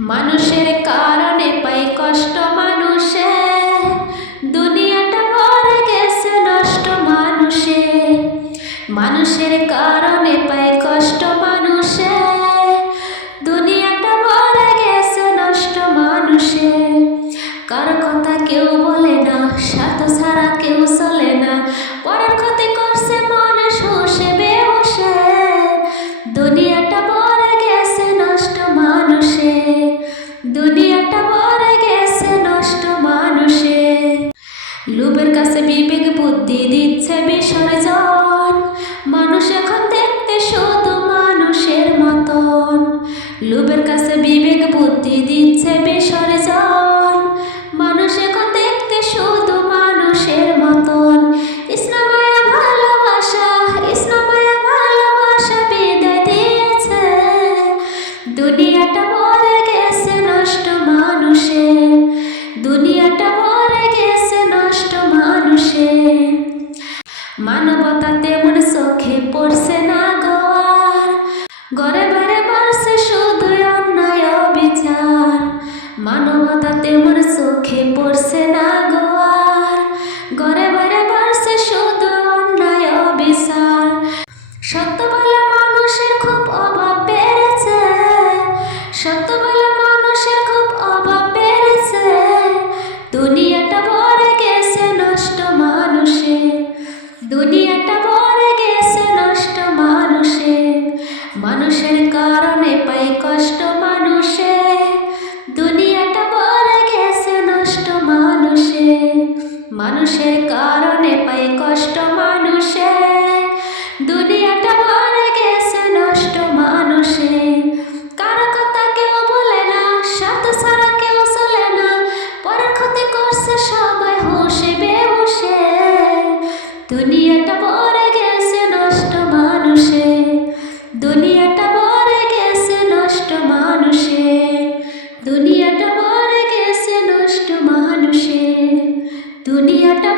মানুষের কারণে পাই কষ্ট মানুষে। দুনিয়াটা ভরে গেছে নষ্ট মানুষে। মানুষের কারণে পাই কষ্ট বিবেক বুদ্ধি দিচ্ছে বিসর্জন মানুষ এখন দেখতে শুধু মানুষের মতন। লোভের কাছে বিবেক বুদ্ধি দিচ্ছে বিসর্জন মানুষ এখন দেখতে শুধু মানুষের মতন। ইসলামায়া ভালোবাসা ইসলামায়া ভালোবাসা বিদায় দিয়েছে। দুনিয়াটা মানবতা তেমন চোখে পড়ছে না গোয়ার ঘরে ঘরে বাড়ছে শুধু অন্যায় বিচার মানবতা তেমন চোখে পড়ছে না মানুষের কারণে পাই কষ্ট মানুষে। দুনিয়াটা মারে গেছে নষ্ট মানুষে। কার কথা কেউ বলে না সাত সারা কেউ চলে না। পরের ক্ষতি করছে সবাই হোসে বেহসে দুনিয়া দুনিয়াটা